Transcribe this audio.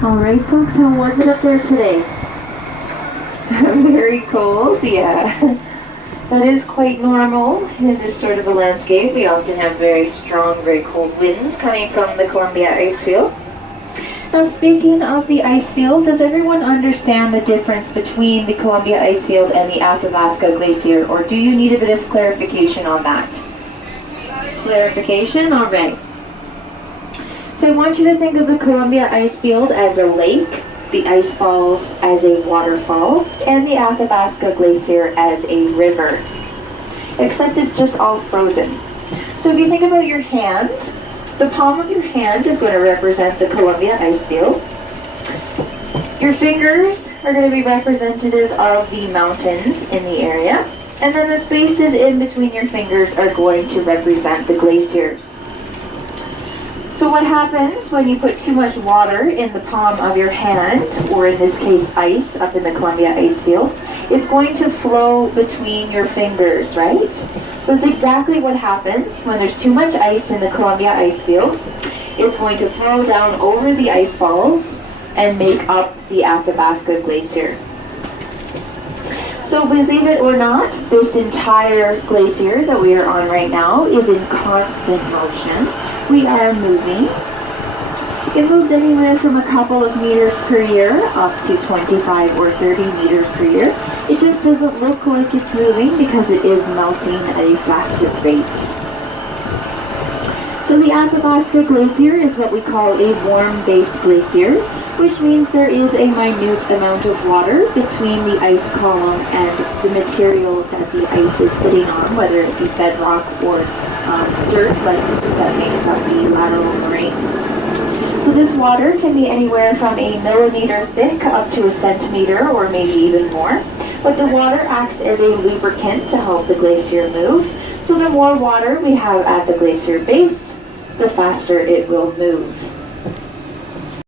Alright folks, how was it up there today? Very cold, yeah. That is quite normal in this sort of a landscape. We often have very strong, very cold winds coming from the Columbia Icefield. Now speaking of the Icefield, does everyone understand the difference between the Columbia Icefield and the Athabasca Glacier, or do you need a bit of clarification on that? Clarification? Alright. So I want you to think of the Columbia Icefield as a lake, the ice falls as a waterfall, and the Athabasca Glacier as a river. Except it's just all frozen. So if you think about your hand, the palm of your hand is going to represent the Columbia Icefield. Your fingers are going to be representative of the mountains in the area. And then the spaces in between your fingers are going to represent the glaciers. So what happens when you put too much water in the palm of your hand, or in this case ice up in the Columbia Icefield, it's going to flow between your fingers, right? So it's exactly what happens when there's too much ice in the Columbia Icefield. It's going to flow down over the ice falls and make up the Athabasca Glacier. So believe it or not, this entire glacier that we are on right now is in constant motion. We are moving. It moves anywhere from a couple of meters per year up to 25 or 30 meters per year. It just doesn't look like it's moving because it is melting at a faster rate. So the Athabasca Glacier is what we call a warm-based glacier, which means there is a minute amount of water between the ice column and the material that the ice is sitting on, whether it be bedrock or dirt like that makes up the lateral moraine. So this water can be anywhere from a millimeter thick up to a centimeter or maybe even more. But the water acts as a lubricant to help the glacier move. So the more water we have at the glacier base, the faster it will move.